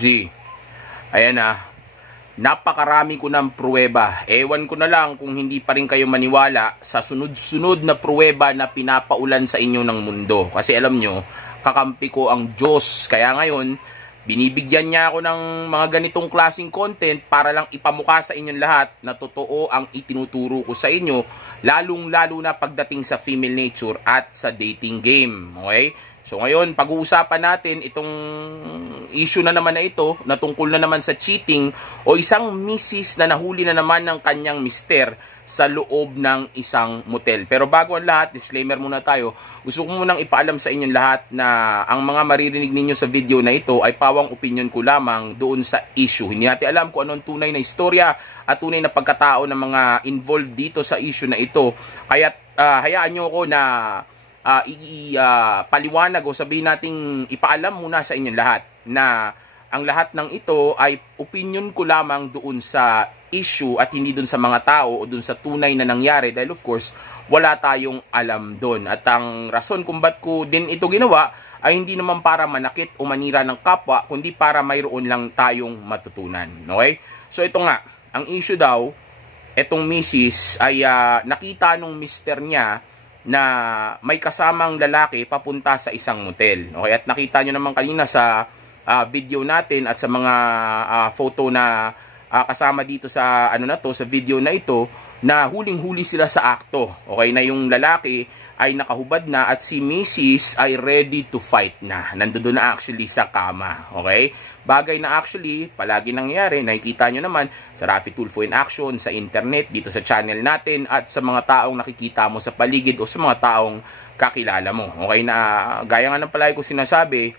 G, ayan na. Napakarami ko ng pruweba. Ewan ko na lang kung hindi pa rin kayo maniwala sa sunod-sunod na pruweba na pinapaulan sa inyo ng mundo. Kasi alam nyo, kakampi ko ang Diyos. Kaya ngayon, binibigyan niya ako ng mga ganitong klaseng content para lang ipamukha sa inyong lahat na totoo ang itinuturo ko sa inyo, lalong-lalo na pagdating sa female nature at sa dating game. Okay? So ngayon, pag-uusapan natin itong issue na naman na ito, na tungkol na naman sa cheating o isang misis na nahuli na naman ng kanyang mister sa loob ng isang motel. Pero bago ang lahat, disclaimer muna tayo. Gusto ko munang ipaalam sa inyong lahat na ang mga maririnig ninyo sa video na ito ay pawang opinion ko lamang doon sa issue. Hindi natin alam kung anong tunay na istorya at tunay na pagkatao ng mga involved dito sa issue na ito. Kaya hayaan nyo ako na paliwanag o sabihin nating ipaalam muna sa inyong lahat na ang lahat ng ito ay opinion ko lamang doon sa issue at hindi doon sa mga tao o doon sa tunay na nangyari, dahil of course wala tayong alam doon. At ang rason kung ba't ko din ito ginawa ay hindi naman para manakit o manira ng kapwa, kundi para mayroon lang tayong matutunan. Okay? So ito nga, ang issue daw, etong misis ay nakita nung mister niya na may kasamang lalaki papunta sa isang motel. Okay? At nakita nyo naman kanina sa video natin at sa mga photo na kasama dito sa sa video na ito, na huling-huli sila sa akto. Okay, na yung lalaki ay nakahubad na at si Mrs. ay ready to fight na. Nandoon na actually sa kama. Okay? Bagay na actually palagi nangyayari. Nakikita nyo naman sa Raffy Tulfo in action, sa internet, dito sa channel natin, at sa mga taong nakikita mo sa paligid o sa mga taong kakilala mo. Okay, na gaya nga ng palagi ko sinasabi,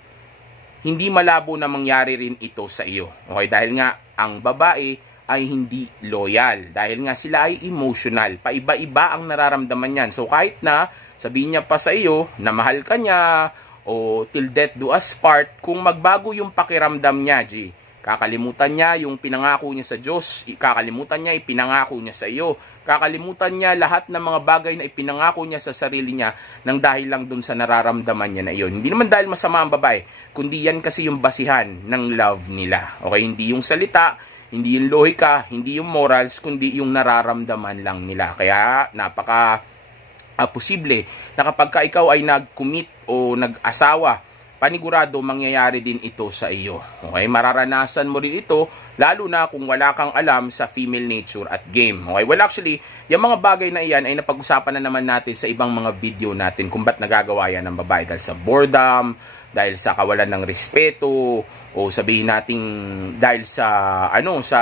hindi malabo na mangyari rin ito sa iyo. Okay, dahil nga ang babae ay hindi loyal. Dahil nga sila ay emotional. Paiba-iba ang nararamdaman niyan. So kahit na sabihin niya pa sa iyo na mahal ka niya o till death do us part, kung magbago yung pakiramdam niya, G, kakalimutan niya yung pinangako niya sa Diyos, kakalimutan niya ipinangako niya sa iyo, kakalimutan niya lahat ng mga bagay na ipinangako niya sa sarili niya nang dahil lang dun sa nararamdaman niya na iyon. Hindi naman dahil masama ang babae, kundi yan kasi yung basihan ng love nila. Okay, hindi yung salita, hindi yung lohika, hindi yung morals, kundi yung nararamdaman lang nila. Kaya napaka posible na kapag ikaw ay nag-commit o nag-asawa, panigurado mangyayari din ito sa iyo. Okay, mararanasan mo rin ito, lalo na kung wala kang alam sa female nature at game. Okay, well actually, yung mga bagay na iyan ay napag-usapan na naman natin sa ibang mga video natin kung ba't nagagawa yan ng babae, dahil sa boredom, dahil sa kawalan ng respeto, o sabihin nating dahil sa sa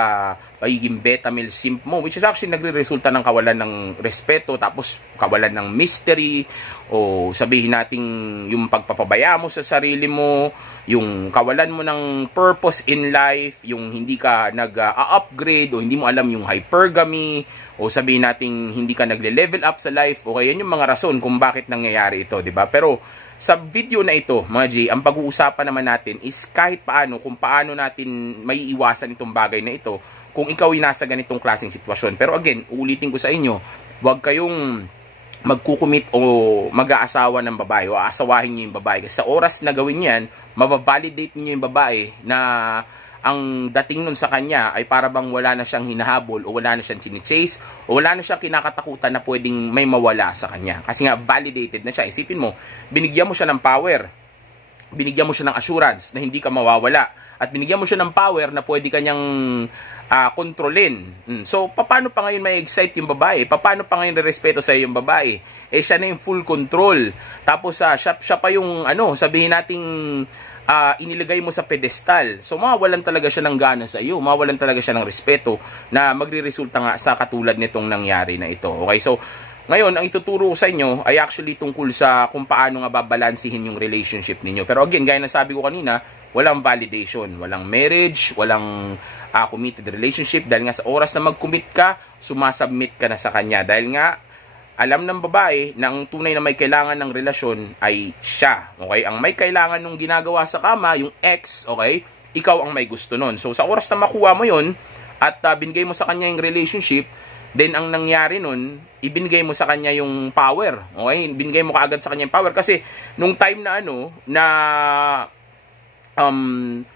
pagiging beta male simp mo, which is actually nagre-resulta ng kawalan ng respeto, tapos kawalan ng mystery, o sabihin nating yung pagpapabaya mo sa sarili mo, yung kawalan mo ng purpose in life, yung hindi ka nag-upgrade o hindi mo alam yung hypergamy, o sabihin nating hindi ka nagle-level up sa life. Okay, yan yung mga rason kung bakit nangyayari ito, di ba? Pero sa video na ito, mga G, ang pag-uusapan naman natin is kahit paano, kung paano natin may iwasan itong bagay na ito kung ikaw ay nasa ganitong klaseng sitwasyon. Pero again, uulitin ko sa inyo, huwag kayong magkukumit o mag-aasawa ng babae o aasawahin niyo yung babae. Kasi sa oras na gawin yan, mababalidate niyo yung babae na ang dating nun sa kanya ay para bang wala na siyang hinahabol o wala na siyang chine-chase o wala na siyang kinakatakutan na pwedeng may mawala sa kanya. Kasi nga validated na siya. Isipin mo, binigyan mo siya ng power, binigyan mo siya ng assurance na hindi ka mawawala, at binigyan mo siya ng power na pwede kanyang kontrolin. So, paano pa ngayon may excite yung babae? Paano pa ngayon respeto sa yung babae? Eh, siya na yung full control. Tapos, siya pa yung, sabihin nating inilagay mo sa pedestal. So, mawawalan talaga siya ng gana sa iyo. Mawawalan talaga siya ng respeto na magre-resulta nga sa katulad nitong nangyari na ito. Okay, so, ngayon, ang ituturo ko sa inyo ay actually tungkol sa kung paano nga babalansihin yung relationship ninyo. Pero again, gaya na sabi ko kanina, walang validation, walang marriage, walang committed relationship, dahil nga sa oras na mag-commit ka, sumasubmit ka na sa kanya. Dahil nga, alam ng babae na ang tunay na may kailangan ng relasyon ay siya. Okay? Ang may kailangan nung ginagawa sa kama, yung ex, okay? Ikaw ang may gusto nun. So, sa oras na makuha mo yun, at binigay mo sa kanya yung relationship, then ang nangyari nun, ibinigay mo sa kanya yung power. Okay? Binigay mo kaagad sa kanya yung power. Kasi, nung time na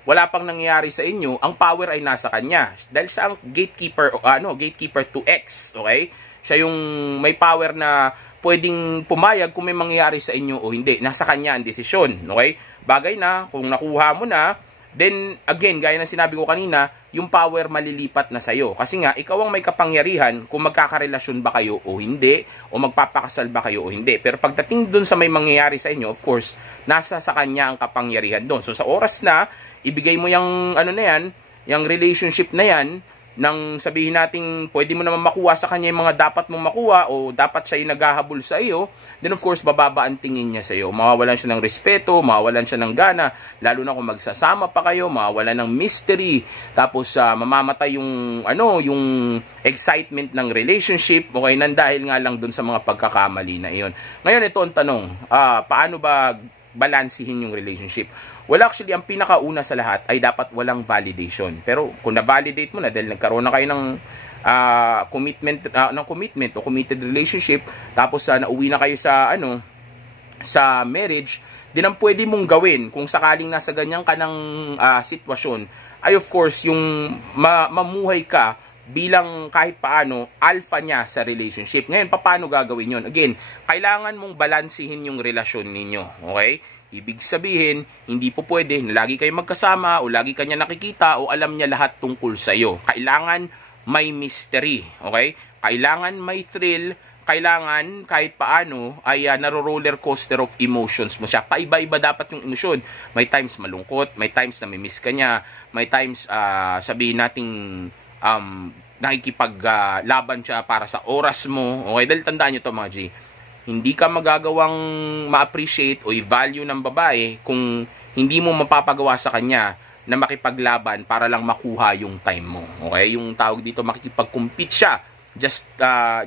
wala pang nangyayari sa inyo, ang power ay nasa kanya. Dahil siya ang gatekeeper, gatekeeper to X, okay? Siya yung may power na pwedeng pumayag kung may mangyayari sa inyo o hindi. Nasa kanya ang desisyon, okay? Bagay na, kung nakuha mo na, then, again, gaya ng sinabi ko kanina, yung power malilipat na sa'yo. Kasi nga, ikaw ang may kapangyarihan kung magkakarelasyon ba kayo o hindi, o magpapakasal ba kayo o hindi. Pero pagdating dun sa may mangyayari sa inyo, of course, nasa sa kanya ang kapangyarihan dun. So, sa oras na, ibigay mo yung, yung relationship na yan, nang sabihin natin pwede mo naman makuha sa kanya yung mga dapat mong makuha o dapat siya yung naghahabol sa iyo, then of course bababa ang tingin niya sa iyo. Mawawalan siya ng respeto, mawawalan siya ng gana, lalo na kung magsasama pa kayo, mawawalan ng mystery, tapos mamamatay yung yung excitement ng relationship, okay, nang dahil nga lang dun sa mga pagkakamali na iyon. Ngayon ito ang tanong, paano ba balansihin yung relationship? Well, actually, ang pinakauna sa lahat ay dapat walang validation. Pero kung na-validate mo na dahil nagkaroon na kayo ng commitment o committed relationship, tapos nauwi na kayo sa sa marriage, din ang pwede mong gawin kung sakaling nasa ganyan ka ng sitwasyon ay of course yung mamuhay ka bilang kahit paano alpha niya sa relationship. Ngayon, paano gagawin yon? Again, kailangan mong balansihin yung relasyon ninyo, okay? Ibig sabihin, hindi po pwede na lagi kayo magkasama o lagi kanya nakikita o alam niya lahat tungkol sa iyo. Kailangan may mystery, okay? Kailangan may thrill, kailangan kahit paano ay naro-roller coaster of emotions mo siya. Paiba-iba dapat yung emosyon. May times malungkot, may times na may miss ka niya, may times sabihin nating nakikipaglaban siya para sa oras mo. Okay, dahil tandaan nyo to mga G, hindi ka magagawang ma-appreciate o i-value ng babae kung hindi mo mapapagawa sa kanya na makipaglaban para lang makuha yung time mo. Okay? Yung tawag dito, makikipag-compete siya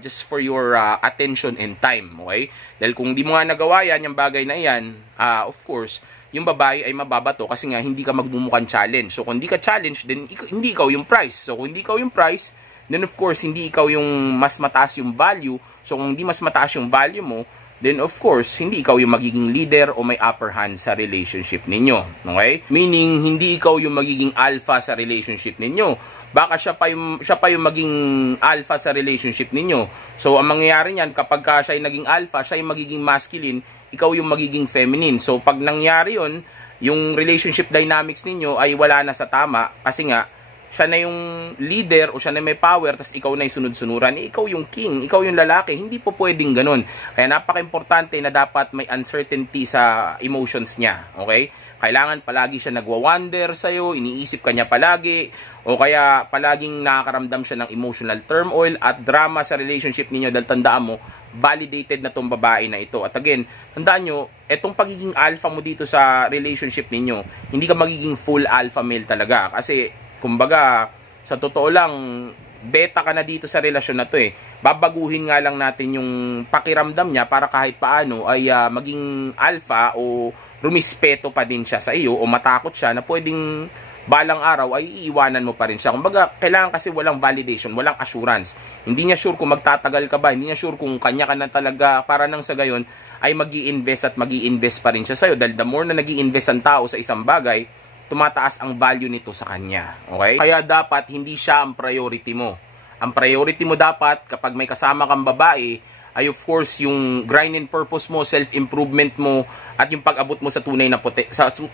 just for your attention and time. Okay? Dahil kung hindi mo nga nagawa yan, yung bagay na yan, of course, yung babae ay mababato kasi nga hindi ka magmumukhang challenge. So kung hindi ka challenge, then hindi ikaw yung price. So kung hindi ikaw yung price, then of course, hindi ikaw yung mas mataas yung value. So, kung hindi mas mataas yung value mo, then of course, hindi ikaw yung magiging leader o may upper hand sa relationship ninyo. Okay? Meaning, hindi ikaw yung magiging alpha sa relationship ninyo. Baka siya pa yung maging alpha sa relationship ninyo. So, ang mangyayari niyan, kapag siya yung naging alpha, siya yung magiging masculine, ikaw yung magiging feminine. So, pag nangyari yun, yung relationship dynamics ninyo ay wala na sa tama kasi nga, siya na yung leader o siya na may power tapos ikaw na yung sunod-sunuran, ikaw yung king, ikaw yung lalaki, hindi po pwedeng ganun. Kaya napaka-importante na dapat may uncertainty sa emotions niya, okay? Kailangan palagi siya nagwa-wonder sa'yo, iniisip ka niya palagi, o kaya palaging nakakaramdam siya ng emotional turmoil at drama sa relationship niyo dahil tandaan mo, validated na tong babae na ito. At again, tandaan nyo, etong pagiging alpha mo dito sa relationship ninyo, hindi ka magiging full alpha male talaga kasi kumbaga, sa totoo lang, beta ka na dito sa relasyon na to eh. Babaguhin nga lang natin yung pakiramdam niya para kahit paano ay maging alpha o rumispeto pa din siya sa iyo o matakot siya na pwedeng balang araw ay iiwanan mo pa rin siya. Kumbaga, kailangan kasi walang validation, walang assurance. Hindi niya sure kung magtatagal ka ba, hindi niya sure kung kanya ka na talaga para nang sa gayon ay mag-i-invest at mag-i-invest pa rin siya sa iyo. Dahil the more na nag-i-invest ang tao sa isang bagay, tumataas ang value nito sa kanya. Okay? Kaya dapat hindi siya ang priority mo. Ang priority mo dapat kapag may kasama kang babae ay of course yung grind and purpose mo, self-improvement mo at yung pag-abot mo sa tunay na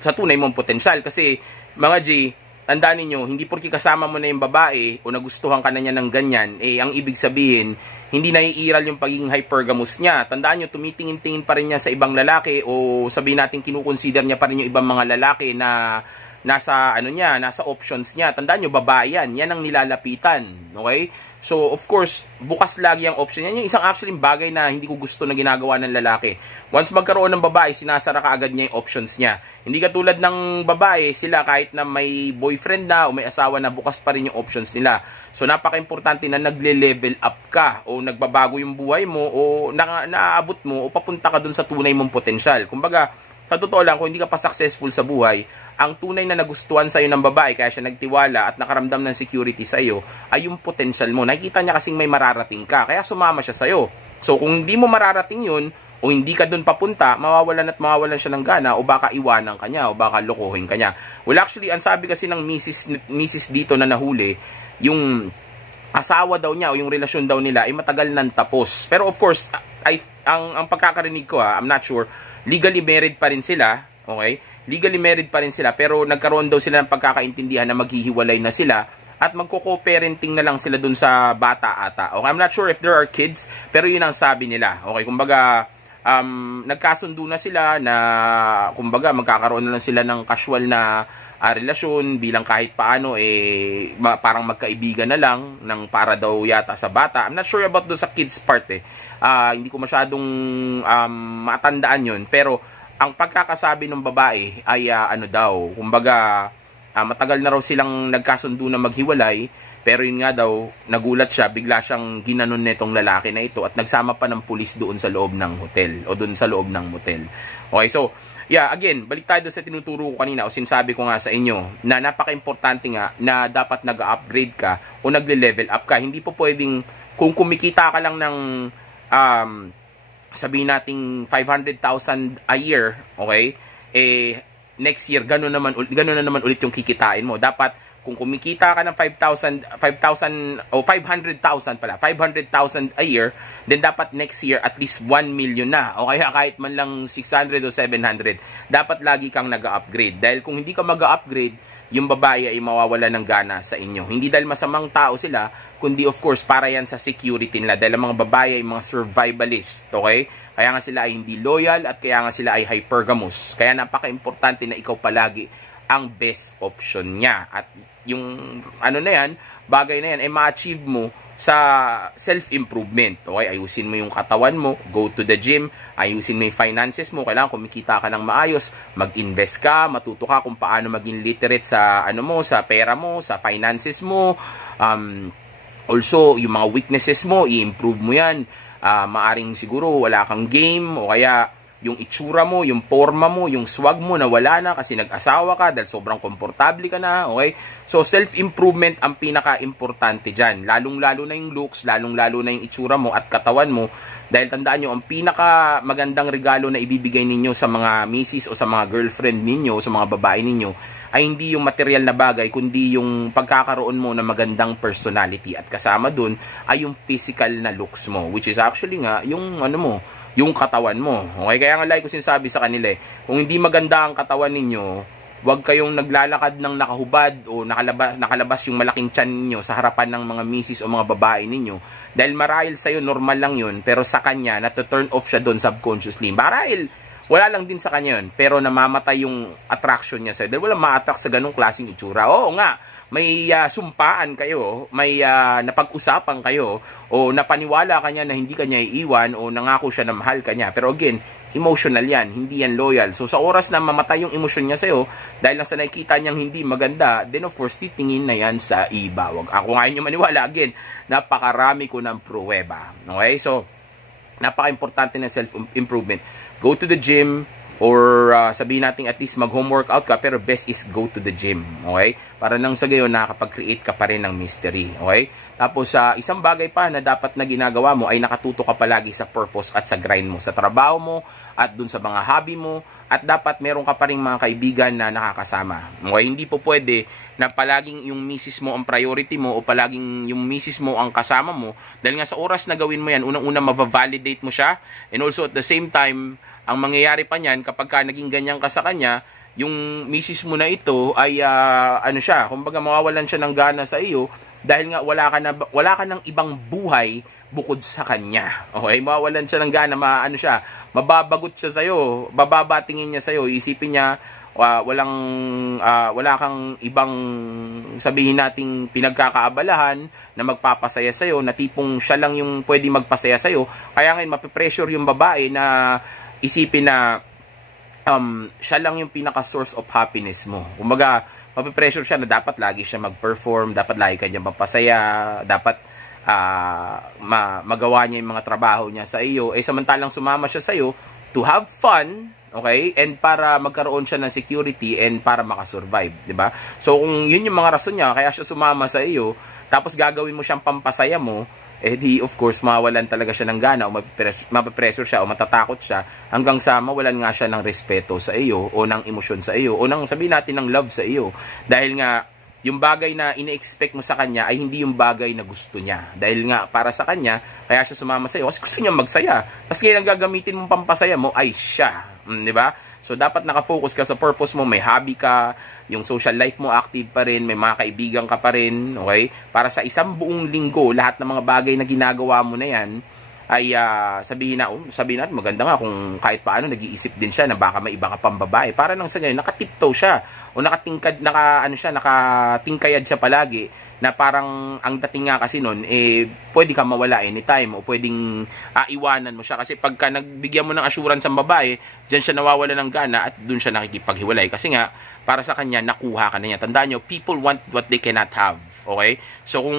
sa tunay mong potensyal. Kasi mga G, tandaan niyo, hindi porke kasama mo na yung babae o nagustuhan ka na niya ng ganyan, ang ibig sabihin hindi naiiral yung pagiging hypergamous niya. Tandaan niyo, tumitingin-tingin pa rin niya sa ibang lalaki o sabihin natin kinukonsider niya pa rin yung ibang mga lalaki na nasa nasa options niya. Tandaan nyo, babae yan. Yan ang nilalapitan. Okay? So, of course, bukas lagi ang option. Yan yung isang actually bagay na hindi ko gusto na ginagawa ng lalaki. Once magkaroon ng babae, sinasara ka agad niya yung options niya. Hindi katulad ng babae, sila kahit na may boyfriend na o may asawa na, bukas pa rin yung options nila. So, napaka-importante na nagle-level up ka o nagbabago yung buhay mo o naaabot mo o papunta ka dun sa tunay mong potensyal. Kumbaga, sa totoo lang, kung hindi ka pa successful sa buhay, ang tunay na nagustuhan sa'yo ng babae, kaya siya nagtiwala at nakaramdam ng security sa'yo, ay yung potential mo. Nakikita niya kasing may mararating ka, kaya sumama siya sa'yo. So, kung hindi mo mararating yun, o hindi ka doon papunta, mawawalan siya ng gana, o baka iwanan ka niya, o baka lokohin ka niya. Well, actually, ang sabi kasi ng misis dito na nahuli, yung asawa daw niya o yung relasyon daw nila ay matagal nang tapos. Pero of course, ang pagkakarinig ko, I'm not sure, legally married pa rin sila, okay? Legally married pa rin sila, pero nagkaroon daw sila ng pagkakaintindihan na maghihiwalay na sila at magko-co-parenting na lang sila dun sa bata ata. Okay, I'm not sure if there are kids, pero yun ang sabi nila. Okay, kumbaga, nagkasundo na sila na, kumbaga, magkakaroon na lang sila ng casual na relasyon bilang kahit paano, parang magkaibigan na lang ng para daw yata sa bata. I'm not sure about do sa kids part hindi ko masyadong matandaan yun, pero ang pagkakasabi ng babae ay ano daw, kumbaga, matagal na raw silang nagkasundo na maghiwalay, pero yun nga daw, nagulat siya, bigla siyang ginanon netong lalaki na ito at nagsama pa ng pulis doon sa loob ng hotel o doon sa loob ng motel. Okay, so, yeah, again, balik tayo doon sa tinuturo ko kanina o sinasabi ko nga sa inyo na napaka-importante nga na dapat nag-upgrade ka o nagle-level up ka. Hindi po pwedeng, kung kumikita ka lang ng sabihin nating 500,000 a year, okay, next year, gano'n na naman ulit yung kikitain mo. Dapat, kung kumikita ka ng 500,000 pala, 500,000 a year, then dapat next year at least 1 million na. O kaya kahit man lang 600 o 700, dapat lagi kang nag-upgrade. Dahil kung hindi ka mag-upgrade, yung babae ay mawawala ng gana sa inyo. Hindi dahil masamang tao sila, kundi of course para yan sa security nila. Dahil ang mga babae ay mga survivalist, okay? Kaya nga sila ay hindi loyal at kaya nga sila ay hypergamous. Kaya napaka-importante na ikaw palagi ang best option niya. At yung ano na yan, bagay na yan, ma-achieve mo sa self-improvement. Okay? Ayusin mo yung katawan mo, go to the gym, ayusin mo yung finances mo, kailangan kumikita ka ng maayos, mag-invest ka, matuto ka kung paano maging literate sa ano mo, sa pera mo, sa finances mo. Also, yung mga weaknesses mo, i-improve mo yan. Maaring siguro wala kang game o kaya yung itsura mo, yung forma mo, yung swag mo na wala na kasi nag-asawa ka dahil sobrang komportable ka na, okay? So, self-improvement ang pinaka-importante dyan. Lalong-lalo na yung looks, lalong-lalo na yung itsura mo at katawan mo. Dahil tandaan nyo, ang pinaka-magandang regalo na ibibigay ninyo sa mga misis o sa mga girlfriend ninyo o sa mga babae ninyo ay hindi yung material na bagay, kundi yung pagkakaroon mo na magandang personality. At kasama dun ay yung physical na looks mo, which is actually nga yung ano mo, yung katawan mo. Okay, kaya nga like ko sinasabi sa kanila kung hindi maganda ang katawan ninyo, huwag kayong naglalakad ng nakahubad o nakalabas yung malaking tiyan ninyo sa harapan ng mga misis o mga babae ninyo. Dahil marahil sa'yo normal lang yun, pero sa kanya, na-turn off siya doon subconsciously. Marahil, wala lang din sa kanya yun, pero namamatay yung attraction niya sa'yo. Dahil wala ma-attract sa ganung klaseng itsura. Oo nga, may sumpaan kayo, may napag-usapan kayo, o napaniwala kanya na hindi kanya iiwan, o nangako siya na mahal kanya. Pero again, emotional yan, hindi yan loyal. So sa oras na mamatay yung emosyon niya sa'yo, dahil lang sa nakikita niyang hindi maganda, then of course, titingin na yan sa iba. Wag ako ngayon yung maniwala. Again, napakarami ko ng pruweba. Okay, so, napaka-importante ng self-improvement. Go to the gym, or sabihin natin at least mag-home workout ka, pero best is go to the gym, okay? Para nang sa gayon, nakakapag-create ka pa rin ng mystery, okay? Tapos, isang bagay pa na dapat na ginagawa mo ay nakatuto ka palagi sa purpose at sa grind mo, sa trabaho mo, at dun sa mga hobby mo, at dapat meron ka pa rin mga kaibigan na nakakasama. Okay? Hindi po pwede na palaging yung misis mo ang priority mo o palaging yung misis mo ang kasama mo, dahil nga sa oras na gawin mo yan, unang-una ma-validate mo siya, and also at the same time, ang mangyayari pa niyan kapag ka naging ganyan ka sa kanya, yung misis mo na ito ay ano siya, kumbaga mawawalan siya ng gana sa iyo dahil nga wala ka ng ibang buhay bukod sa kanya. Okay, mawawalan siya ng gana, mababagot siya sa iyo, bababatingin niya sa iyo, isipin niya wala kang ibang sabihin nating pinagkakaabalahan na magpapasaya sa iyo, na tipong siya lang yung pwedeng magpasaya sa iyo. Kaya ngayon mape-pressure yung babae na isipin na siya lang yung pinaka-source of happiness mo. Kumbaga, mapipressure siya na dapat lagi siya mag-perform, dapat lagi kanya mapasaya, dapat magawa niya yung mga trabaho niya sa iyo. Samantalang sumama siya sa iyo to have fun, okay? And para magkaroon siya ng security and para makasurvive, di ba? So, kung yun yung mga rason niya, kaya siya sumama sa iyo, tapos gagawin mo siyang pampasaya mo, eh di of course mawalan talaga siya ng gana o mapipressure siya o matatakot siya hanggang sa mawalan nga siya ng respeto sa iyo o ng emosyon sa iyo o ng sabihin natin ng love sa iyo. Dahil nga yung bagay na ine-expect mo sa kanya ay hindi yung bagay na gusto niya. Dahil nga para sa kanya, kaya siya sumama sa iyo kasi gusto niya magsaya. Tapos kaya ang gagamitin mong pampasaya mo ay siya. Di ba? So, dapat nakafocus ka sa purpose mo, may hobby ka, yung social life mo active pa rin, may mga kaibigan ka pa rin, okay? Para sa isang buong linggo, lahat ng mga bagay na ginagawa mo na yan, ay sabihin natin, maganda nga kung kahit paano nag-iisip din siya na baka may iba ka pang babae. Para nang sa ngayon, nakatiptoe siya, o nakatingkayad siya palagi, na parang ang dating nga kasi nun, pwede ka mawala anytime o pwedeng iwanan mo siya. Kasi pagka nagbigyan mo ng assurance ang babae, dyan siya nawawala ng gana at dun siya nakikipaghiwalay. Kasi nga, para sa kanya, nakuha ka na niya. Tandaan nyo, people want what they cannot have. Okay? So kung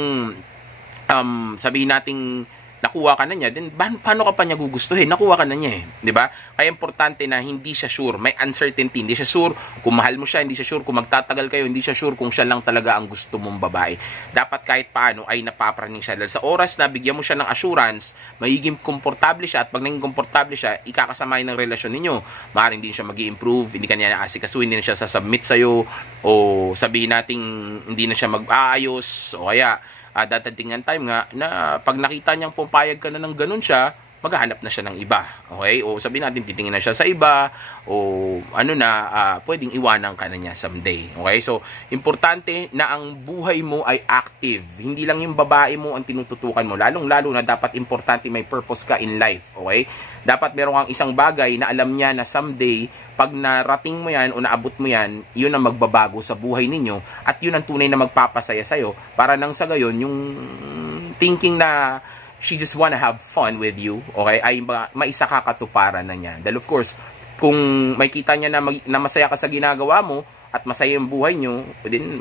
sabihin nating nakuha ka na niya, then paano ka pa niya gugustuhin? Nakuha ka na niya eh. Di ba? Kaya importante na hindi siya sure. May uncertainty. Hindi siya sure kung mahal mo siya. Hindi siya sure kung magtatagal kayo. Hindi siya sure kung siya lang talaga ang gusto mong babae. Dapat kahit paano ay napapraning siya. Dahil sa oras na bigyan mo siya ng assurance, magiging komportable siya at pag naging komportable siya, ikakasamahin ng relasyon ninyo. Maaaring din siya mag-i-improve, hindi kanya naasikasuhin, hindi na siya sasubmit sa'yo, o sabihin nating hindi na siya mag-aayos, o kaya dadating ang time nga na pag nakita niyang pupayag ka na ng ganun siya, maghahanap na siya ng iba. Okay? O sabihin natin, titingin na siya sa iba, o pwedeng iwanan ka na niya someday. Okay? So, importante na ang buhay mo ay active. Hindi lang yung babae mo ang tinututukan mo. Lalong-lalo na dapat importante may purpose ka in life. Okay? Dapat meron kang isang bagay na alam niya na someday, pag narating mo yan o naabot mo yan, yun ang magbabago sa buhay ninyo at yun ang tunay na magpapasaya sa'yo para nang sa gayon, yung thinking na she just wanna have fun with you, okay, ay maisa kakatuparan na niya. Dahil of course, kung makita niya na masaya ka sa ginagawa mo at masaya yung buhay nyo, din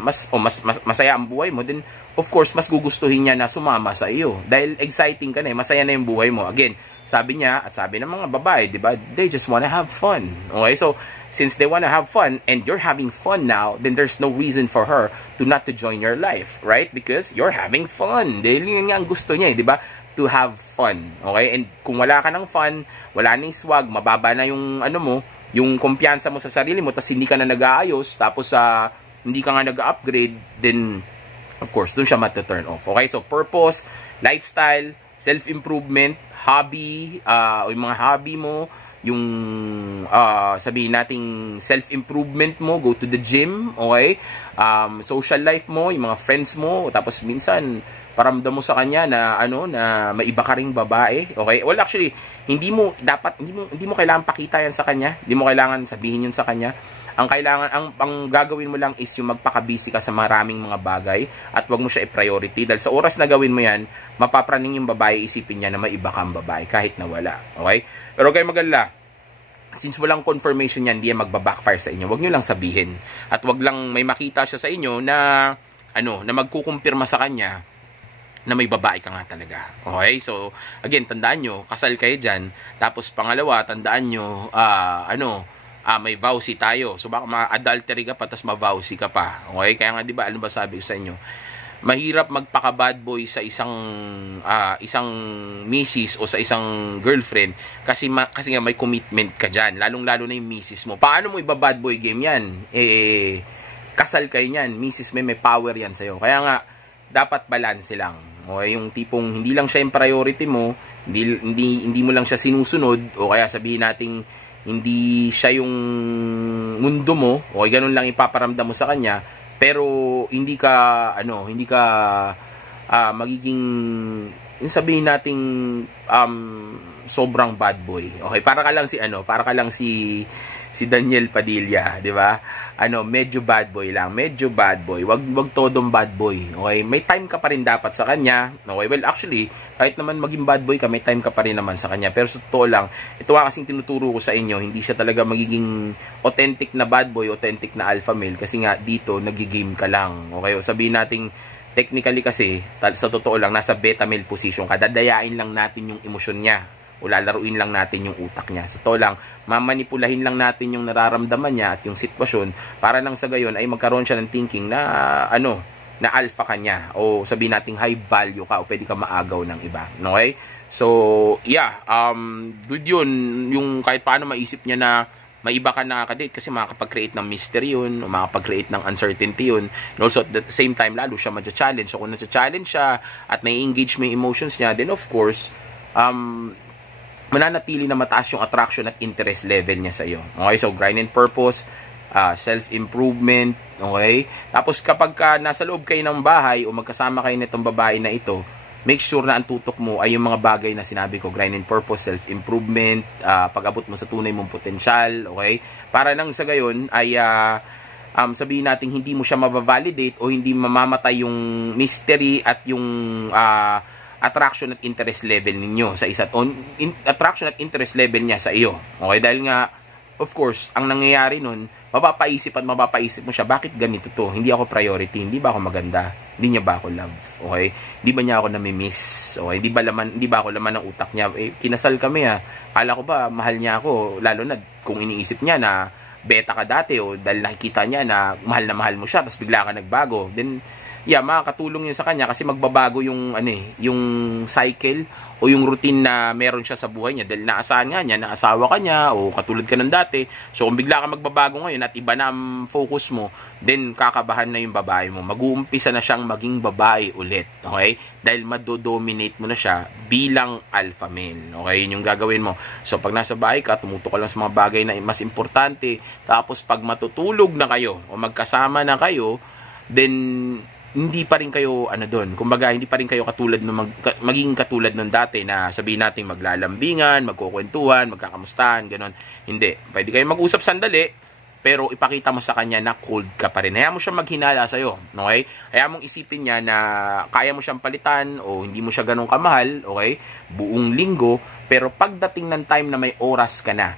masaya ang buhay mo, then of course, mas gugustuhin niya na sumama sa iyo. Dahil exciting ka na masaya na yung buhay mo. Again, sabi niya at sabi ng mga babae, di ba, they just wanna have fun. Okay, so since they wanna have fun and you're having fun now, then there's no reason for her to not to join your life, right? Because you're having fun. Dahil yun nga ang gusto niya, di ba? To have fun. Okay? And kung wala ka ng fun, wala nang swag, mababa na yung yung kumpiyansa mo sa sarili mo, tapos hindi ka na nag-aayos, tapos hindi ka nga nag-upgrade, then of course, dun siya mata-turn off. Okay? So, purpose, lifestyle, self-improvement, hobby, yung mga hobby mo, yung sabihin nating self-improvement mo, go to the gym, okay? Social life mo, yung mga friends mo, tapos minsan paramdam mo sa kanya na na may iba ka ring babae, okay? Well, actually, hindi mo kailangan pakita yan sa kanya, hindi mo kailangan sabihin yun sa kanya. Ang gagawin mo lang is yung magpaka-busy ka sa maraming mga bagay at wag mo siya i-priority dahil sa oras na gawin mo yan, mapapraning yung babae, isipin niya na may iba kang babae kahit na wala. Okay? Pero kayo magala, since walang confirmation yan, hindi yan magbabackfire sa inyo. Wag nyo lang sabihin. At wag lang may makita siya sa inyo na na magkukumpirma sa kanya na may babae ka nga talaga. Okay? So, again, tandaan nyo, kasal kayo dyan. Tapos pangalawa, tandaan nyo, may vowsy tayo. So baka ma-adultery ka pa tapos ma-vowsy ka pa. Okay? Kaya nga 'di ba, ano ba sabi ko sa inyo? Mahirap magpaka-bad boy sa isang misis o sa isang girlfriend kasi nga may commitment ka diyan. Lalong-lalo na yung misis mo. Paano mo iba-bad boy game 'yan? Kasal kayo niyan. Misis may power 'yan sa iyo. Kaya nga dapat balance lang. Okay? Yung tipong hindi lang siya yung priority mo, hindi mo lang siya sinusunod o kaya sabihin nating hindi siya yung mundo mo, o ganun lang ipaparamdam mo sa kanya, pero hindi ka magiging sabihin nating sobrang bad boy. Okay, para ka lang si Daniel Padilla, 'di ba? Medyo bad boy lang, medyo bad boy. Wag todong bad boy. Okay? May time ka pa rin dapat sa kanya. Okay? Well, actually, kahit naman maging bad boy ka, may time ka pa rin naman sa kanya. Pero sa totoo lang, ito nga kasing tinuturo ko sa inyo, hindi siya talaga magiging authentic na bad boy, authentic na alpha male kasi nga dito nagigame ka lang. Okay? O sabihin nating technically kasi, sa totoo lang, nasa beta male position ka. Dadayain lang natin yung emosyon niya. O lalaruin lang natin yung utak niya. So, to lang, mamanipulahin lang natin yung nararamdaman niya at yung sitwasyon para lang sa gayon ay magkaroon siya ng thinking na na alpha ka niya, o sabihin nating high value ka, o pwede ka maagaw ng iba. Okay? So, yeah, good yun, yung kahit paano maisip niya na may iba ka nakaka-date kasi makakapag-create ng mystery yun, o makakapag-create ng uncertainty yun. And also, at the same time, lalo siya ma-challenge. So, kung na-challenge siya at na-engage may emotions niya, then of course, mananatili na mataas yung attraction at interest level niya sa iyo. Okay? So, grind and purpose, self-improvement, okay? Tapos, kapag nasa loob kayo ng bahay o magkasama kayo nitong babae na ito, make sure na ang tutok mo ay yung mga bagay na sinabi ko, grind and purpose, self-improvement, pag-abot mo sa tunay mong potensyal, okay? Para lang sa gayon ay sabihin natin hindi mo siya mabavalidate o hindi mamamatay yung mystery at yung attraction at interest level ninyo sa isa't attraction at interest level niya sa iyo. Okay? Dahil nga, of course, ang nangyayari nun, mapapaisip mo siya, bakit ganito to? Hindi ako priority, hindi ba ako maganda? Hindi niya ba ako love? Okay? Hindi ba niya ako nami-miss? Okay? Hindi ba ako laman ng utak niya? Kinasal kami Kala ko ba mahal niya ako? Lalo na kung iniisip niya na beta ka dati o dahil nakikita niya na mahal mo siya tapos bigla ka nagbago. Then, yeah, makakatulong yun sa kanya kasi magbabago yung yung cycle o yung routine na meron siya sa buhay niya dahil naasahan nga niya, naasawa ka niya o katulad ka ng dati. So kung bigla ka magbabago ngayon at iba na ang focus mo, then kakabahan na yung babae mo. Mag-uumpisa na siyang maging babae ulit, okay? Dahil madodominate mo na siya bilang alpha male, okay? Yun yung gagawin mo. So pag nasa bahay ka, tumutok ka lang sa mga bagay na mas importante. Tapos pag matutulog na kayo o magkasama na kayo, then hindi pa rin kayo doon. Kumbaga, hindi pa rin kayo katulad magiging katulad nung dati na sabihin natin maglalambingan, magkukwentuhan, magkakamustahan, gano'n. Hindi. Pwede kayo mag-usap sandali, pero ipakita mo sa kanya na cold ka pa rin. Hayaan mo siyang maghinala sa'yo. Okay? Hayaan mong isipin niya na kaya mo siyang palitan o hindi mo siya ganun kamahal, okay? Buong linggo, pero pagdating ng time na may oras ka na,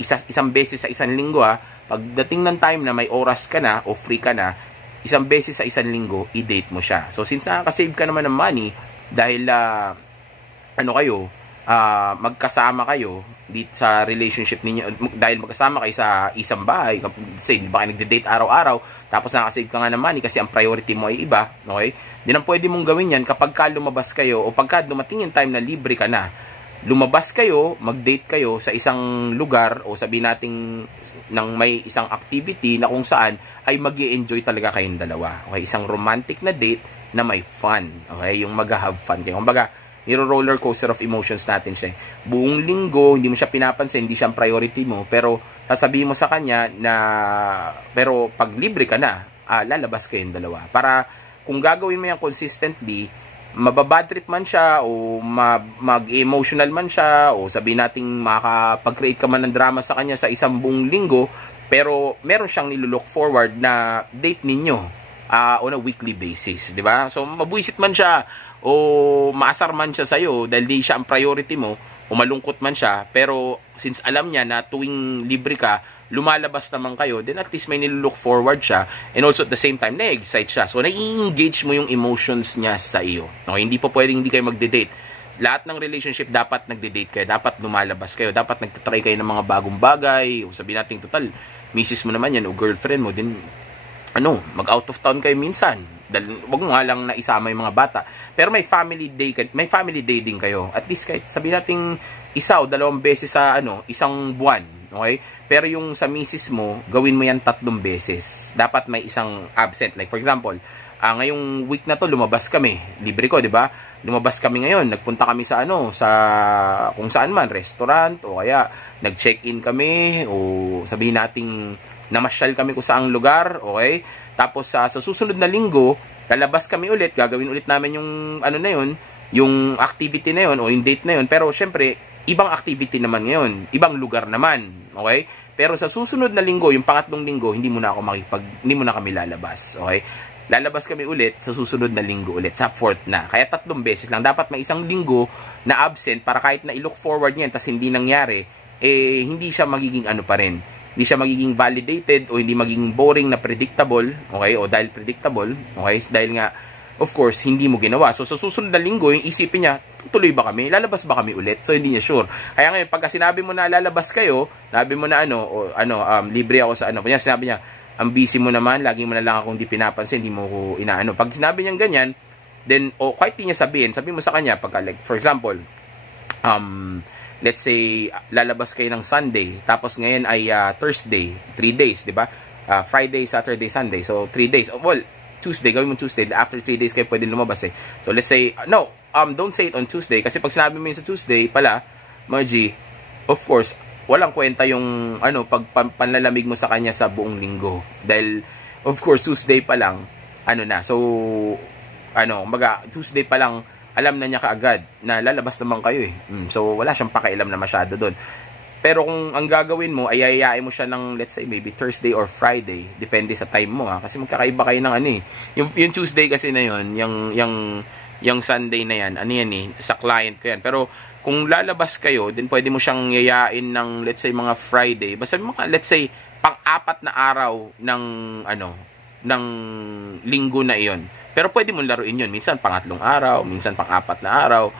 isang beses sa isang linggo pagdating ng time na may oras ka na o free ka na, isang beses sa isang linggo, i-date mo siya. So, since nakaka-save ka naman ng money, dahil, magkasama kayo dito sa relationship ninyo, dahil magkasama kayo sa isang bahay, say, di ba kayo nagde-date araw-araw, tapos nakaka-save ka nga ng money kasi ang priority mo ay iba, okay? Di ang pwede mong gawin yan kapag lumabas kayo o pagka dumating yung time na libre ka na, lumabas kayo, mag-date kayo sa isang lugar o sabihin nating ng may isang activity na kung saan ay mag-i-enjoy talaga kayong dalawa. Okay, isang romantic na date na may fun. Okay, yung mag-have fun kayo. Kumbaga, niro-roller coaster of emotions natin siya. Buong linggo, hindi mo siya pinapansin, hindi siya priority mo, pero sasabihin mo sa kanya na pero pag libre ka na, lalabas kayong dalawa. Para kung gagawin mo yan consistently, mababad trip man siya o mag-emotional man siya o sabihin nating makakapag-create ka man ng drama sa kanya sa isang buong linggo, pero meron siyang nilook forward na date ninyo on a weekly basis, di ba? So mabuisit man siya o maasar man siya sa'yo dahil di siya ang priority mo o malungkot man siya, pero since alam niya na tuwing libre ka, lumalabas naman kayo, then at least may nilook forward siya, and also at the same time, na-excite siya. So, nai-engage mo yung emotions niya sa iyo. Okay? Hindi po pwedeng hindi kayo magde-date. Lahat ng relationship, dapat nagde-date kayo, dapat lumalabas kayo, dapat nagtatry kayo ng mga bagong bagay, o sabihin natin, total, misis mo naman yan, o girlfriend mo, then, mag-out of town kayo minsan. Dahil, wag mo nga lang na isama yung mga bata. Pero may family day din kayo. At least kahit sabihin natin, isa o dalawang beses sa, isang buwan. Okay? Pero yung sa misis mo, gawin mo yan 3 beses. Dapat may isang absent. Like for example, ngayong week na to lumabas kami. Libre ko, 'di ba? Lumabas kami ngayon, nagpunta kami sa sa kung saan man, restaurant o kaya nag-check-in kami o sabihin nating namasyal kami kung saang lugar, okay? Tapos sa susunod na linggo, lalabas kami ulit, gagawin ulit namin yung na yun, yung activity na yun o yung date na yun. Pero syempre, ibang activity naman ngayon, ibang lugar naman, okay? Pero sa susunod na linggo, yung pangatlong linggo, hindi mo na kami lalabas, okay? Lalabas kami ulit sa susunod na linggo ulit, sa 4th na. Kaya 3 beses lang. Dapat may isang linggo na absent para kahit na i-look forward niyan tas hindi nangyari, hindi siya magiging pa rin. Hindi siya magiging validated o hindi magiging boring na predictable, okay? O dahil predictable, okay? Dahil nga, of course, hindi mo ginawa. So, sa susunod na linggo, yung isipin niya, tuloy ba kami? Lalabas ba kami ulit? So, hindi niya sure. Kaya ngayon, pagka sinabi mo na lalabas kayo, sabi mo na libre ako sa kanya sinabi niya, ang busy mo naman, lagi mo na lang akong di pinapansin, hindi mo ko inaano. Pag sinabi niyang ganyan, then, o kahit di niya sabihin mo sa kanya, pagka, like, for example, let's say, lalabas kayo ng Sunday, tapos ngayon ay Thursday, 3 days, di ba? Friday, Saturday, Sunday, so 3 days. Well, Tuesday, gawin mo Tuesday, after 3 days kayo pwede lumabas eh. So, let's say, no, don't say it on Tuesday, kasi pag sinabi mo yun sa Tuesday pala, mga G, of course, walang kwenta yung, panlalamig mo sa kanya sa buong linggo. Dahil, of course, Tuesday pa lang, so, Tuesday pa lang, alam na niya kaagad na lalabas naman kayo eh. So, wala siyang pakialam na masyado doon. Pero kung ang gagawin mo ay ayayain mo siya ng, let's say, maybe Thursday or Friday, depende sa time mo kasi magkakaiba kayo ng yung Tuesday kasi na yun, yung Sunday na yan, sa client ko yan. Pero kung lalabas kayo, then pwede mo siyang yayain ng, let's say, mga Friday, basta mga, let's say, pang-apat na araw ng linggo na iyon. Pero pwede mong laruin yun, minsan pangatlong araw, minsan pang-apat na araw,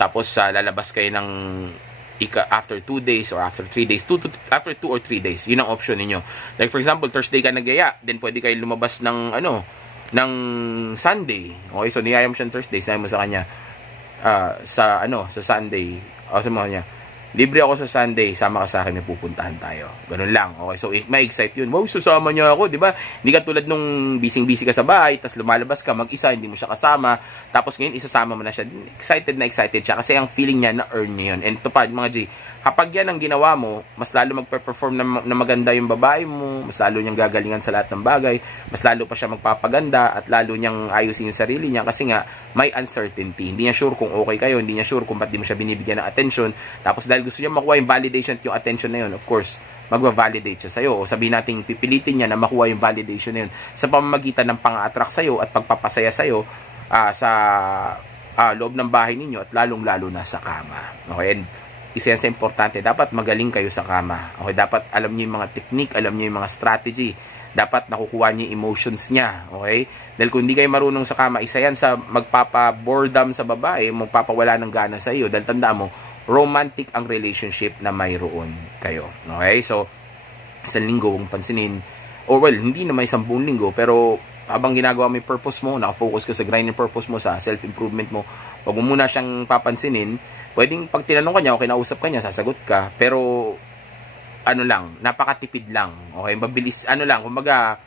tapos lalabas kayo ng after 2 days or after 3 days, after 2 or 3 days, yun ang option ninyo. Like for example, Thursday ka nagyaya, then pwede kayo lumabas ng ng Sunday. Okay, so niyaya mo siya Thursday, sinabi mo sa kanya sa Sunday, sa mga niya, libre ako sa Sunday, sama ka sa akin, may pupuntahan tayo. Ganun lang. Okay, so may excite yun. Wow, susama niya ako, di ba? Hindi ka tulad nung busy ka sa bahay, tapos lumalabas ka, mag-isa, hindi mo siya kasama, tapos ngayon isasama mo na siya. Excited siya kasi ang feeling niya na earn niya yun. And ito pa, mga G, kapag yan ang ginawa mo, mas lalo magpe-perform na maganda yung babae mo, mas lalo niyang gagalingan sa lahat ng bagay, mas lalo pa siya magpapaganda, at lalo niyang ayusin yung sarili niya kasi nga, may uncertainty. Hindi niya sure kung okay kayo, hindi niya sure kung ba't di mo siya binibigyan ng attention, tapos dahil gusto niya makuha yung validation at yung attention na yun, of course, magva-validate siya sa'yo. O sabihin natin, pipilitin niya na makuha yung validation na yun sa pamamagitan ng pang-attract sa'yo at pagpapasaya sa'yo sa loob ng bahay ninyo at lalong-lalo na sa kama. Okay? And isa yan sa importante, dapat magaling kayo sa kama. Okay? Dapat alam niyo yung mga technique, alam niyo yung mga strategy. Dapat nakukuha niyo yung emotions niya. Okay? Dahil kung hindi kayo marunong sa kama, isa yan sa magpapa-boredom sa babae, magpapawala ng gana sa iyo. Dahil tandaan mo, romantic ang relationship na mayroon kayo. Okay? So, isang linggo, kung pansinin, or well, hindi naman isang buong linggo, pero habang ginagawa mo yung purpose mo, nakafocus ka sa grinding purpose mo, sa self-improvement mo, wag mo muna siyang papansinin. Pwedeng pag tinanong ka niya o kinausap ka niya, sasagot ka, pero napakatipid lang. Okay? Mabilis, kumbaga,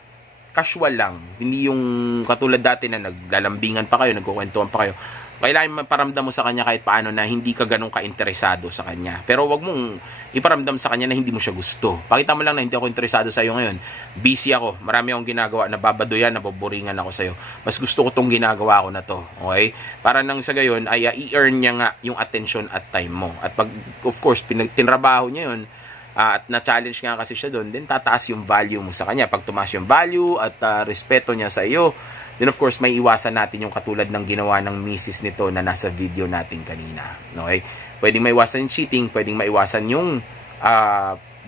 casual lang. Hindi yung katulad dati na naglalambingan pa kayo, nagkukwentuhan pa kayo. Kailangan maparamdam mo sa kanya kahit paano na hindi ka ganun ka-interesado sa kanya. Pero wag mong iparamdam sa kanya na hindi mo siya gusto. Pakita mo lang na hindi ako interesado sa iyo ngayon. Busy ako. Marami akong ginagawa. Nababadoyan, naboboringan ako sa iyo. Mas gusto ko tong ginagawa ko na to. Okay? Para nang sa gayon ay i-earn niya nga yung attention at time mo. At pag, of course, tinrabaho niya yun, at na-challenge nga kasi siya doon, then tataas yung value mo sa kanya. Pag tumaas yung value at respeto niya sa iyo, then of course, may iwasan natin yung katulad ng ginawa ng misis nito na nasa video natin kanina. Okay? Pwedeng maiwasan yung cheating, pwedeng maiwasan yung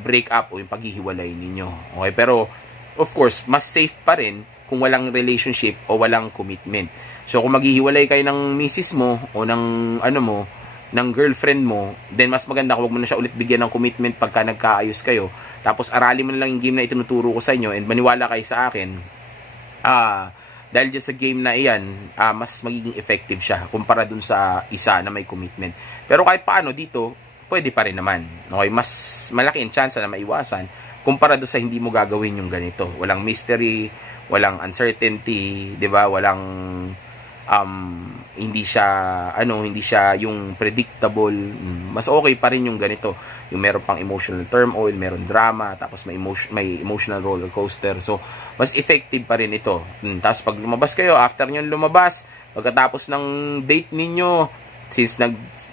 break up o yung paghihiwalay ninyo. Okay? Pero, of course, mas safe pa rin kung walang relationship o walang commitment. So, kung maghihiwalay kayo ng misis mo o ng ng girlfriend mo, then mas maganda kung wag mo na siya ulit bigyan ng commitment pagka nagkaayos kayo. Tapos, aralin mo na lang yung game na itinuturo ko sa inyo and maniwala kayo sa akin, dahil dyan sa game na iyan, mas magiging effective siya kumpara dun sa isa na may commitment. Pero kahit paano dito, pwede pa rin naman. Okay? Mas malaki ang chance na maiwasan kumpara dun sa hindi mo gagawin yung ganito. Walang mystery, walang uncertainty, 'di ba? Walang hindi siya yung predictable. Mas okay pa rin yung ganito. Yung meron pang emotional turmoil, meron drama, tapos may emotional roller coaster. So, mas effective pa rin ito. Tapos pag lumabas kayo, after nyo lumabas, pagkatapos ng date ninyo, since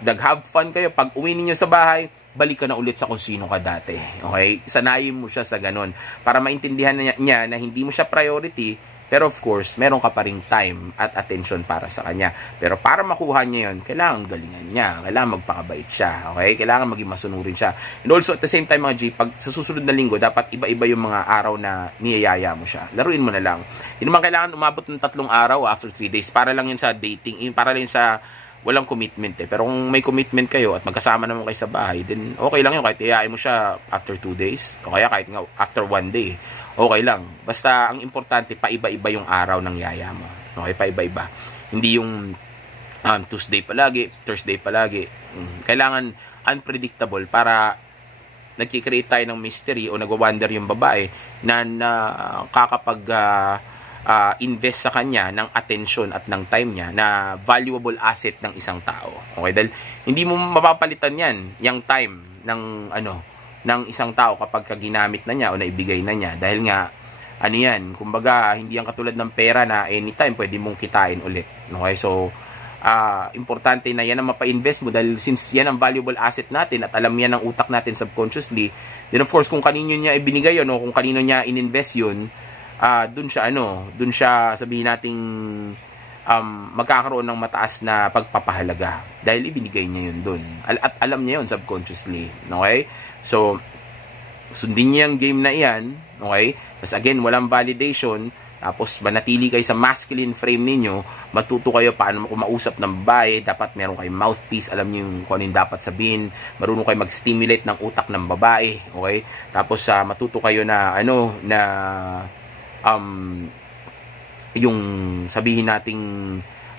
nag-have fun kayo, pag uwi ninyo sa bahay, balik ka na ulit sa kung sino ka dati. Okay? Sanayin mo siya sa ganun. Para maintindihan niya na hindi mo siya priority, pero of course, meron ka pa rin time at attention para sa kanya. Pero para makuha niya yun, kailangan galingan niya. Kailangan magpakabait siya. Okay? Kailangan maging masunurin siya. And also, at the same time, mga G, pag sa susunod na linggo, dapat iba-iba yung mga araw na niyayaya mo siya. Laruin mo na lang. Hindi naman kailangan umabot ng 3 araw after 3 days. Para lang yun sa dating. Para lang yun sa walang commitment eh. Pero kung may commitment kayo at magkasama naman kayo sa bahay, then okay lang yun. Kahit iyayain mo siya after 2 days. O kaya kahit nga after 1 day. okay lang. Basta ang importante, paiba-iba yung araw ng yaya mo. Okay, paiba-iba. Hindi yung Tuesday palagi, Thursday palagi. Kailangan unpredictable para nagki-create tayo ng mystery o nagwa-wonder yung babae na kakapag invest sa kanya ng attention at ng time niya na valuable asset ng isang tao. Okay? Dahil hindi mo mapapalitan yan, yung time ng isang tao kapag ginamit na niya o naibigay na niya. Dahil nga, yan, kumbaga, hindi yan katulad ng pera na anytime pwede mong kitain ulit. Okay? So, importante na yan ang mapa-invest mo dahil since yan ang valuable asset natin at alam yan ng utak natin subconsciously, then of course, kung kanino niya ibinigay yun o kung kanino niya in-invest yun, dun siya sabihin nating magkakaroon ng mataas na pagpapahalaga dahil ibinigay niya yun dun. At alam niya yun subconsciously. Okay? So, sundin niya yung game na iyan. Okay? Tapos again, walang validation. Tapos, manatili kayo sa masculine frame ninyo. Matuto kayo paano kumausap ng babae. Dapat meron kayong mouthpiece. Alam niyo kung ano yung dapat sabihin. Marunong kayo mag-stimulate ng utak ng babae. Okay? Tapos, matuto kayo na, yung sabihin nating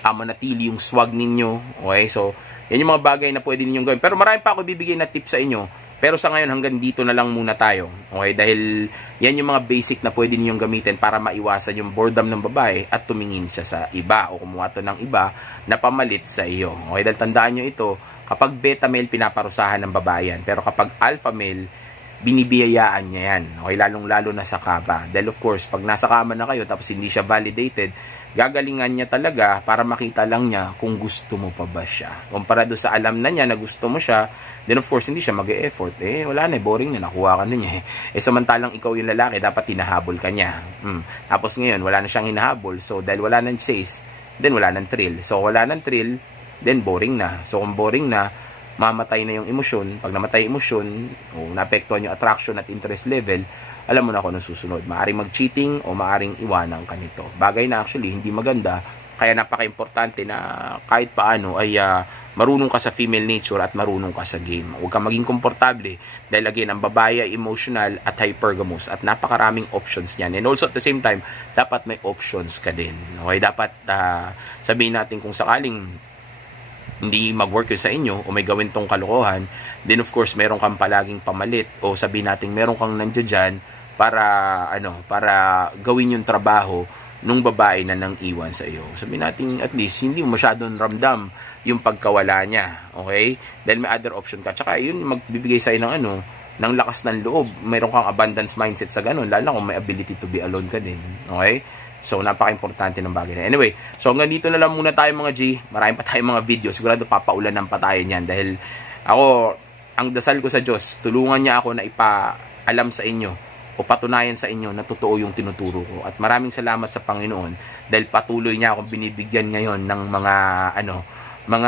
manatili yung swag ninyo. Okay? So, yan yung mga bagay na pwede ninyong gawin. Pero marami pa ako bibigay na tips sa inyo. Pero sa ngayon, hanggang dito na lang muna tayo. Okay? Dahil yan yung mga basic na pwede ninyong gamitin para maiwasan yung boredom ng babae at tumingin siya sa iba o kumuha to ng iba na pamalit sa iyo. Okay? Dahil tandaan nyo ito, kapag beta male, pinaparusahan ng babae yan. Pero kapag alpha male, binibiyayaan niya yan. Okay? Lalong-lalo na sa kaba. Dahil of course, pag nasa kama na kayo tapos hindi siya validated, gagalingan niya talaga para makita lang niya kung gusto mo pa ba siya. Kumpara doon sa alam na niya na gusto mo siya, then of course, hindi siya mag-e-effort. Wala na, boring na, nakuha ka na niya. Samantalang ikaw yung lalaki, dapat hinahabol ka niya. Tapos ngayon, wala na siyang hinahabol. So, dahil wala nang chase, then wala nang thrill. So, wala nang thrill, then boring na. So, kung boring na, mamatay na yung emosyon. Pag namatay yung emosyon, o naapektuhan yung attraction at interest level, alam mo na kung anong susunod. Maaring mag-cheating o maaring iwanan ka nito. Bagay na actually hindi maganda. Kaya napaka-importante na kahit paano ay marunong ka sa female nature at marunong ka sa game. Huwag kang maging komportable dahil again, ang babae ay emotional at hypergamous at napakaraming options niyan. And also at the same time, dapat may options ka din. Okay? Dapat sabihin natin kung sakaling hindi mag-work yun sa inyo o may gawin tong kalokohan, then of course, meron kang palaging pamalit o sabihin natin meron kang nandiyan dyan para gawin yung trabaho nung babae na nang iwan sa iyo. Sabihin natin at least hindi mo masyadong ramdam yung pagkawala niya. Okay? Dahil may other option ka. Tsaka yun magbibigay sa'yo ng lakas ng loob. Mayroon kang abundance mindset sa ganun. Lalo na kung may ability to be alone ka din. Okay? So, napaka-importante ng bagay na. Anyway, so hanggang dito na lang muna tayo mga G. Marami pa tayong mga video. Sigurado papaulanan pa tayo niyan. Dahil ako, ang dasal ko sa Diyos, tulungan niya ako na ipaalam sa inyo o patunayan sa inyo na totoo yung tinuturo ko. At maraming salamat sa Panginoon dahil patuloy niya akong binibigyan ngayon ng mga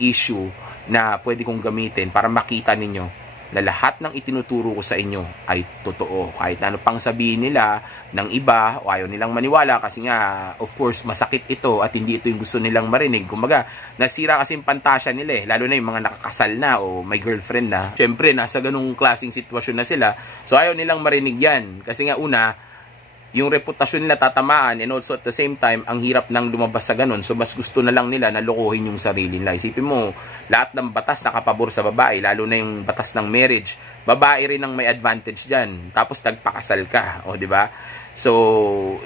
issue na pwede kong gamitin para makita ninyo na lahat ng itinuturo ko sa inyo ay totoo. Kahit ano pang sabihin nila ng iba o ayaw nilang maniwala kasi nga, of course, masakit ito at hindi ito yung gusto nilang marinig. Kumbaga, nasira kasi yung pantasya nila lalo na yung mga nakakasal na o may girlfriend na. Siyempre, nasa ganung klaseng sitwasyon na sila. So, ayaw nilang marinig yan. Kasi nga, una, yung reputasyon nila tatamaan and also at the same time, ang hirap nang lumabas sa ganun. So, mas gusto na lang nila na lokohin yung sarili nila. Isipin mo, lahat ng batas nakapabor sa babae, lalo na yung batas ng marriage, babae rin ang may advantage dyan. Tapos, nagpakasal ka. O, di ba? So,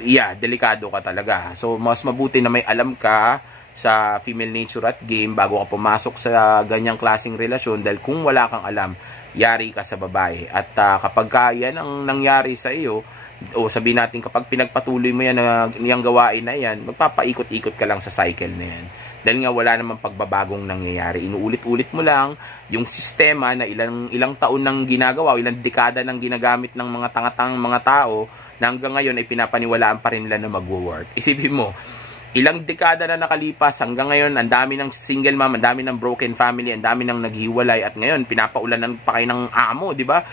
yeah, delikado ka talaga. So, mas mabuti na may alam ka sa female nature at game bago ka pumasok sa ganyang klaseng relasyon dahil kung wala kang alam, yari ka sa babae. At kapag yan ang nangyari sa iyo, o sabihin natin kapag pinagpatuloy mo yan yung gawain na yan, magpapaikot-ikot ka lang sa cycle na yan. Dahil nga wala namang pagbabagong nangyayari. Inuulit-ulit mo lang yung sistema na ilang taon nang ginagawa, ilang dekada nang ginagamit ng mga tangatang mga tao na hanggang ngayon ay pinapaniwalaan pa rin nila na mag-work. Isipin mo, ilang dekada na nakalipas hanggang ngayon, ang dami ng single mom, ang dami ng broken family, ang dami ng naghiwalay at ngayon pinapaulanan pa kayo ng amo, di ba?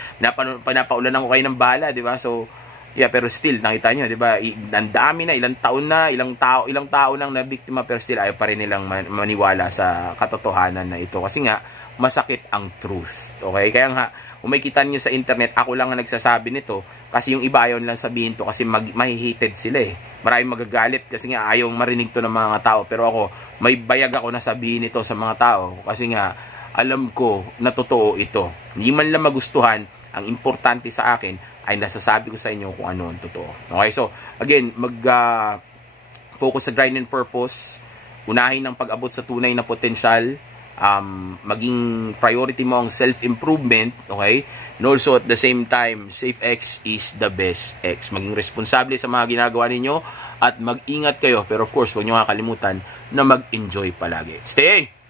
Pinapaulanan ko kayo ng bala, di ba? So, yeah, pero still, nakita nyo, di ba? Ang dami na, ilang tao nang nabiktima pero still ayaw pa rin nilang maniwala sa katotohanan na ito. Kasi nga, masakit ang truth. Okay? Kaya nga, kung makikita niyo sa internet, ako lang ang nagsasabi nito kasi yung iba ayaw lang sabihin to kasi mahihated sila eh. Maraming magagalit kasi nga ayaw marinig to ng mga tao. Pero ako, may bayag ako na sabihin ito sa mga tao kasi nga alam ko na totoo ito. Hindi man lang magustuhan, ang importante sa akin ay nasasabi ko sa inyo kung ano ang totoo. Okay, so again, focus sa grind and purpose, unahin ang pag-abot sa tunay na potensyal, maging priority mo ang self-improvement, okay? And also at the same time, SafeX is the best X. Maging responsable sa mga ginagawa ninyo at mag-ingat kayo. Pero of course, huwag nyo kakalimutan na mag-enjoy palagi. Stay!